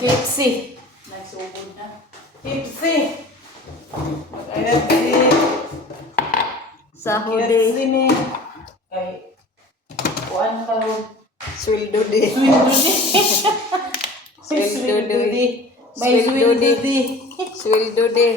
Tipsy. Nagsugod na. Tipsy. Mag-ayat kasi. Sahod Tipsy me. Kay, kuan ka ron. Sweldo di. Sweldo di. May Sweldo sweldo di. di. Sweldo di.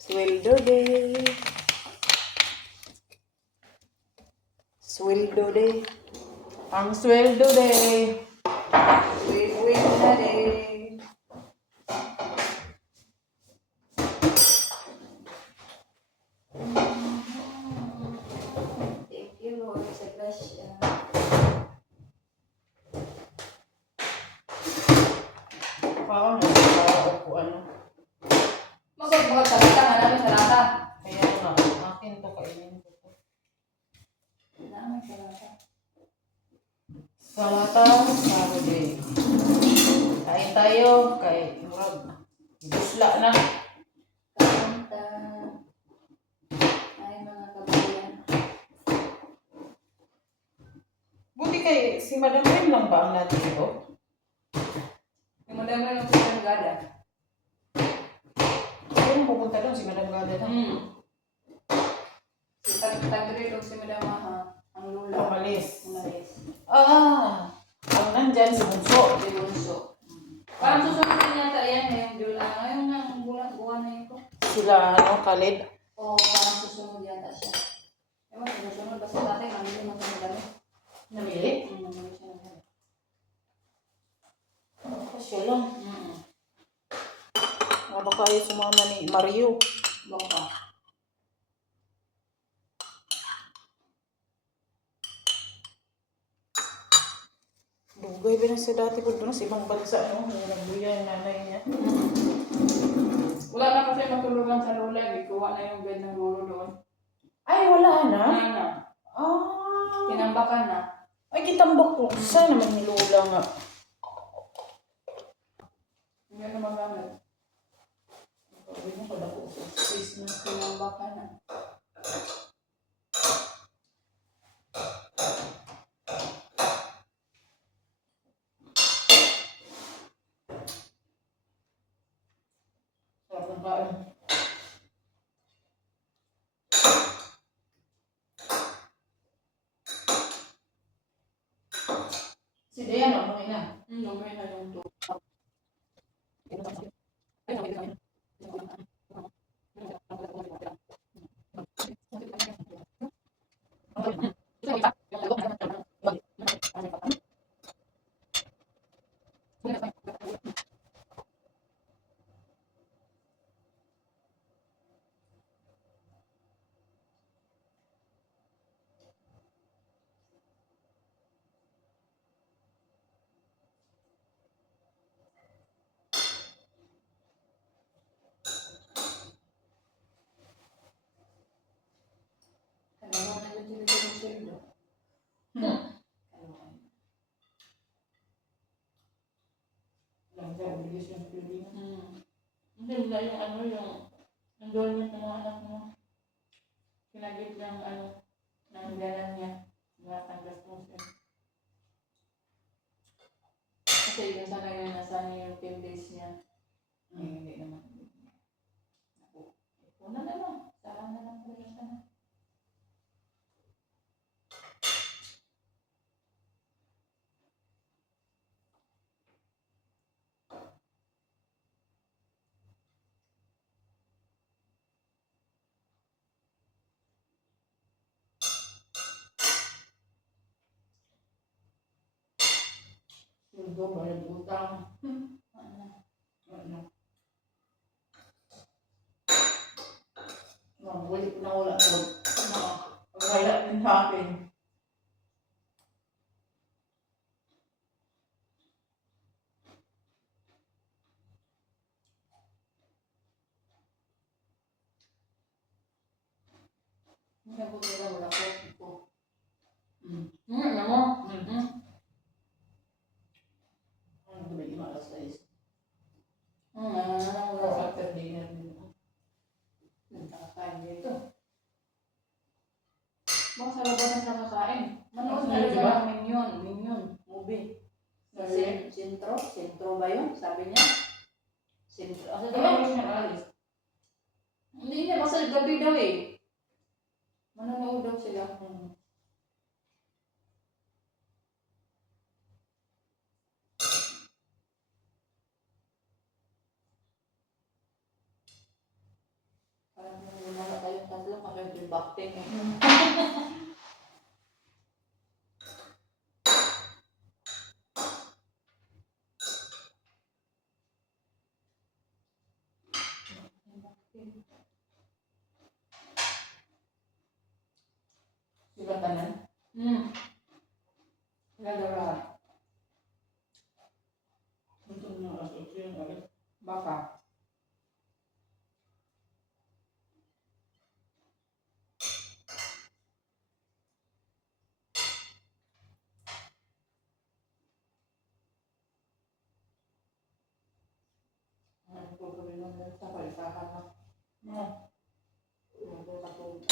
Sweldo di. Sweldo di. Ang sweldo di. Win na di. Thank you Lord sa grasya. Parang nagkakaroon ko ano. Magpagpagod sa lata, namin sa lata. Kaya nga, akin to kainin ko to. Namin sa lata. Salatang Saturday. Kain tayo kay murag. Busla na. Kanta. Ay mga kabayan. Buti kay si Madam Rim lang ba ang natin ito? Yung madami lang sa Gada. Sino pupunta doon si Madam Gada na? Si Tagre si Madam Maha. Ang lula. Umalis. Umalis. Ang nandyan si Bunso. Si Bunso. Parang susunod din yata yan yung Jula. Ngayon nga, ang buwan na yun ko. Sila Khalid. O parang susunod yata siya. Ewan, susunod. Basta dati, namili mo sa madami. Namili? Namili siya ng madami. Kasi lang. Ano kayo sumama ni Mario? Baka. Dugay ba na siya dati po doon sa ibang bansa, no? Nagbuya yung nanay niya. Wala na kasi matulugan sa lula. Ikuha na yung bed ng lolo doon. Ay, wala na? Wala na. Tinambakan na. Ay, kitambak ko. Saan naman nilula nga? Hindi na magamit. Sabi mo, kada ko. Space na. Tinambakan na. Sarap ng kain. Si Diana, ano ina? Lumay na yung to. Kalawa na yung sila. Lang sa obligasyon sa Pilipinas. Hindi nila yung ano yung enrollment ng mga anak mo. Kinagit ng ano ng ganan niya. Lahat ng gastusin. Kasi yun sana yun nasa yung 10 days niya. Hindi naman. Ako. Una na lang. Saan na lang pala sana. Sundo, bayad utang. Ano? Ano? Wala na wala to. Kaya din sa akin. Nabot nila wala ko. Ano mo? Ano ba yung alas 6? Wala Or ko. after dinner nila. Nakakain dito. Baka sa labas na sa kakain. Manood Sa talaga YouTube ba? ng Minion. Minion. niya alis. Hindi niya, basta gabi daw eh. Manonood daw sila. Parang wala kayong tatlo, kami yung bakting eh. Sila tanan? Sila daw lahat. Ito na aso yung alis. Baka. Ano po kami nung sa palisahan na. Ano po katulog.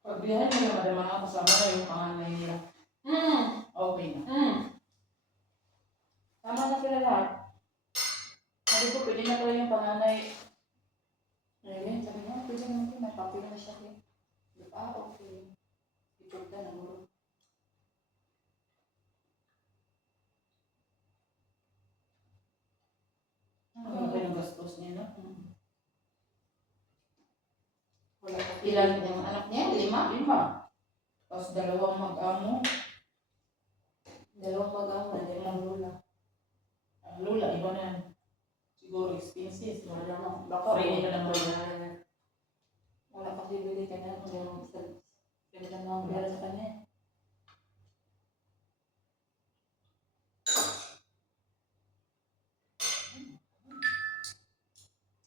Pagbiyahe mo na madama kasama na yung panganay nila. Okay na. Tama na sila lahat. Sabi ko, pwede na pala yung panganay. Ayun, sabi niya, pwede naman may papel na siya. Okay. Ipag na nanguro. Ano ba yung gastos niya na? Wala pa. Ilan yung anak niya? 5? 5. Tapos 2 mag-amo. 2 mag-amo na, 5 lula. Ang lula, iba na yan. Siguro expenses. Wala naman. Baka Free na naman. wala kasi bili ka na. Yung pwede na mga pera sa kanya.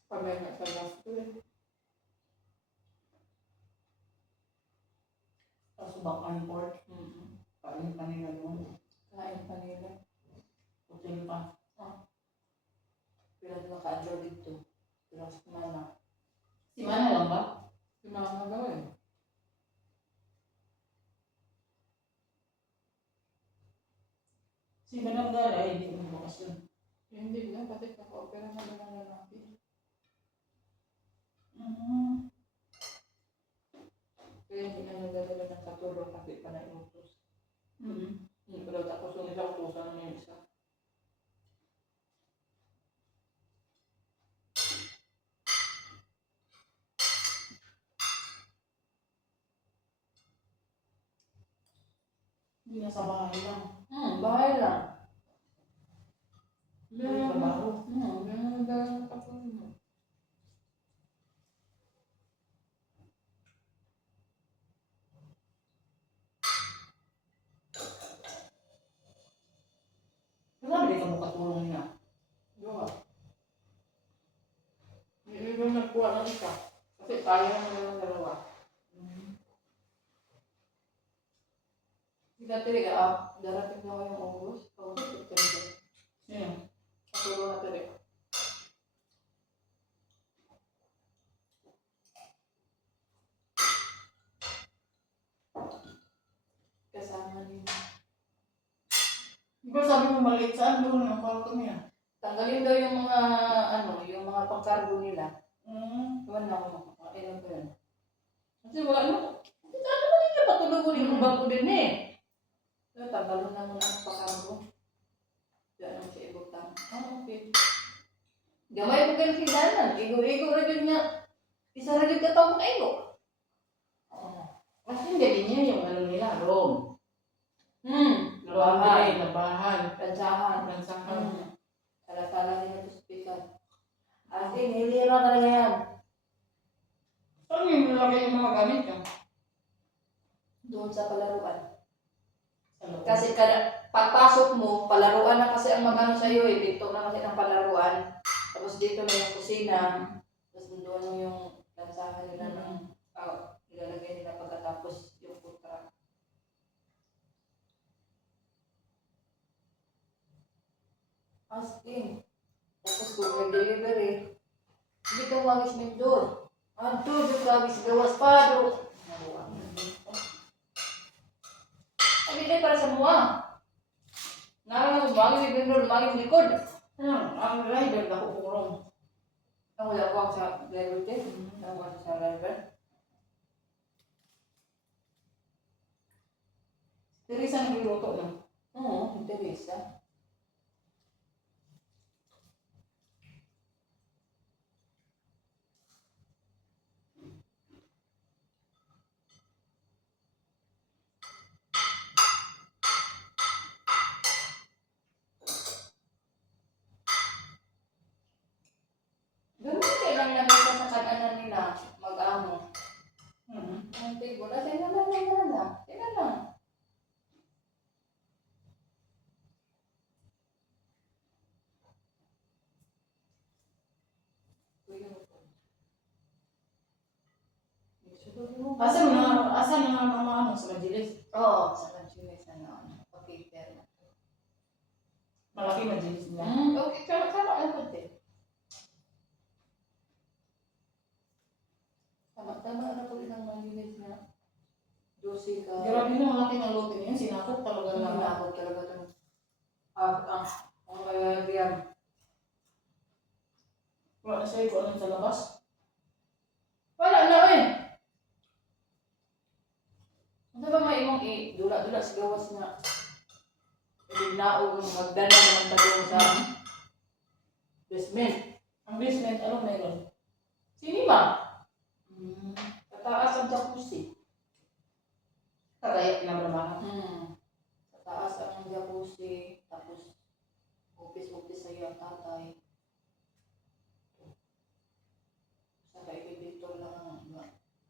Pagay na sa gasto eh. Tapos back port. Kain pa nila doon. Kain pa nila. Hotel pa. Pero naka-adlaw dito. Pero sa kumana. Si Mana lang ba? Si mama daw eh. Si Manang Gara, ay hindi mo bakasyon. Hindi na, pati kaka-opera na lang lalaki. Kaya hindi na nagdadala ng katulong kasi pa na inutos. Pero tapos yung isa utusan niya yung isa. Hindi na sa bahay lang. Bahay lang. May trabaho. Ganun na katulong. Marami ka mo katulong niya. Diba? Hindi ba nagkuha ng isa? Kasi tayo na lang dalawa. Hindi talaga, darating na kayong August. August, September. Sino? Katulong na talaga. Kasama niyo. Di ba sabi mo maliit saan doon ang kwarto niya? Tanggalin daw yung mga, yung mga pangkargo nila. Iwan na ako makakain ko yan. Kasi wala naman. Kasi saan naman nila patulugunin yung bangko din eh. So, tanggalin na muna ang pangkargo. Diyan ang siya ibutang. Okay. Gamay ko kayo kilanan. Igo-igo na yun niya. Isa na yun katawag na igo. Kasi hindi niya yung ano nila, room. Bahay. Labahan. Plansahan. Lansahan. Sala-sala din ito sa pisan. As in, hilira talaga yan. Saan yung lalagay yung mga gamit ka? Doon sa palaruan. Sa loob. Kasi kada pagpasok mo, palaruan na kasi ang magano sa iyo eh. Pinto na kasi ng palaruan. Tapos dito na yung kusina. Tapos doon yung lansahan nila ng ilalagay nila pagkatapos yung putra. Asking. Tapos kung nag-delivery, hindi ka wagis ng door. Anto, yung wagis gawas pa, do. Ay, hindi para sa mua. Narang ang wagis ng door, wagis likod. Ang rider na kukurong. Ang wala ko sa driver check. Ang wala sa driver. Teresa ang niluto na. Oo, Teresa. Ganun kailang nabasa sa kananan nila, mag-amo. Ang table, tingnan lang. Tingnan lang. Asan na mama mo sa Majilis? Oo, sa Manchulis na ano. Okay, pero na. Malaki Majilis nila. Okay, sama ang konti. Tama na po rin ang Manchulis na. Josie ka. Grabe na malaki ng luto niya. Sinakot talaga na. Sinakot talaga ito. Ang Riam. Wala na siya kung anong sa labas. Wala na eh. Ano ba may imong dula-dula sa gawas na naog magdala ng tagong sa basement. Ang basement, ano meron? Sini ba? Sa taas ang jacuzzi. Tagayak na naman. Sa taas ang jacuzzi. Tapos office sa iyo ang tatay. Sa kaibibitor lang ang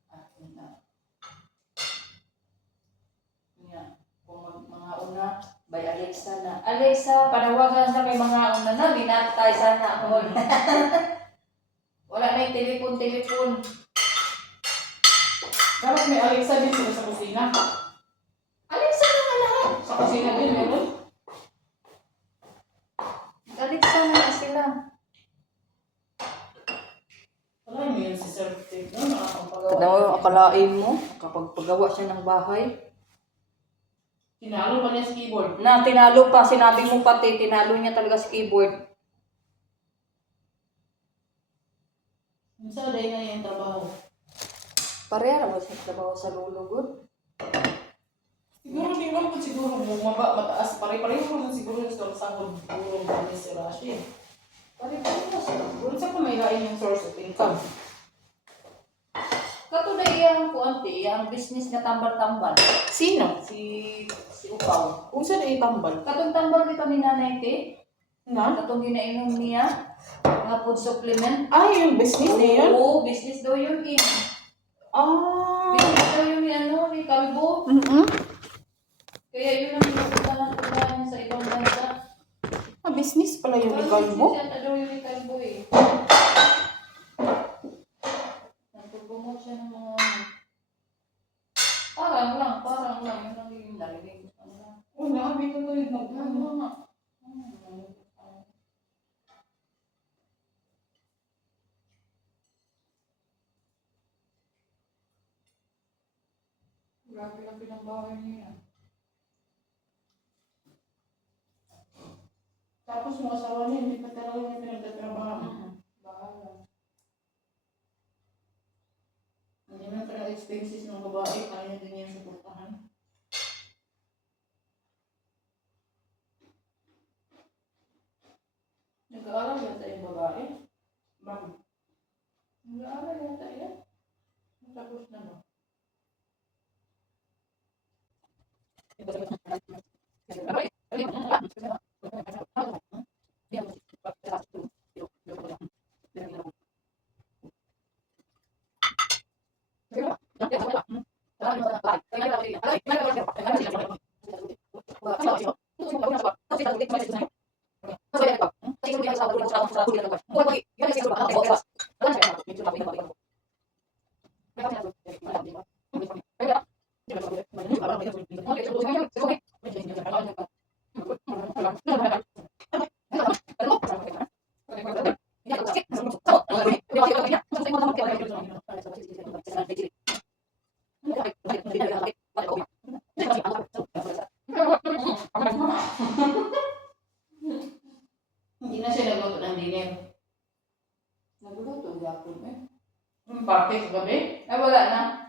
atin na. Yan. Kung mga una, by Alexa na. Alexa, panawagan sa may mga una na. Binatay sana ako. Wala na yung telepon. Dapat may Alexa din sila sa kusina. Alexa na nga lahat. Sa kusina din meron. Alexa na nga sila. Wala mo yun si Sir Tig. No? Tanaw, akalain mo, kapag paggawa siya ng bahay. Tinalo pa niya sa keyboard. Na, tinalo pa. Sinabi mo pati, tinalo niya talaga sa keyboard. Minsan day na yung trabaho. Pareha ba siya trabaho sa lulugod? Siguro di ko siguro bumaba mataas. Pare-pareho ko lang siguro sa sahod. Siguro ba ni si Rashi. Pareha ba siya? Kung sa may lain yung source of income. Kato na iyang kuwanti, iyang business na tambal-tambal. Sino? Si Upaw. Kung saan ay tambal? Katong tambal dito ni Nanay Te. Na? Katong ginainom niya. Mga food supplement. Ay, yung business na yun? Oo, business daw yun eh. Ah. Business daw yun ni ni Calvo. Kaya yun ang pinupuntahan sa ibang bansa. Business pala yung Ikalbo? Business yata daw yun ni Calvo eh. Nagpo-promote siya ng mga parang lang. Yun ang yung narinig. Oh, naabi ko na yung Mga. Grabe lang pinagbahay niya. Tapos yung asawa niya, hindi pa talaga niya pinagtatrabaho. Bahala. Hindi na talaga expenses ng babae, kaya din niya suportahan. Nag-aaral yata yung babae. Ma'am. Nag-aaral yata yan. Tapos na ba? dinner. Nagulat o gapon eh. Yung party sa gabi? Ay, wala na.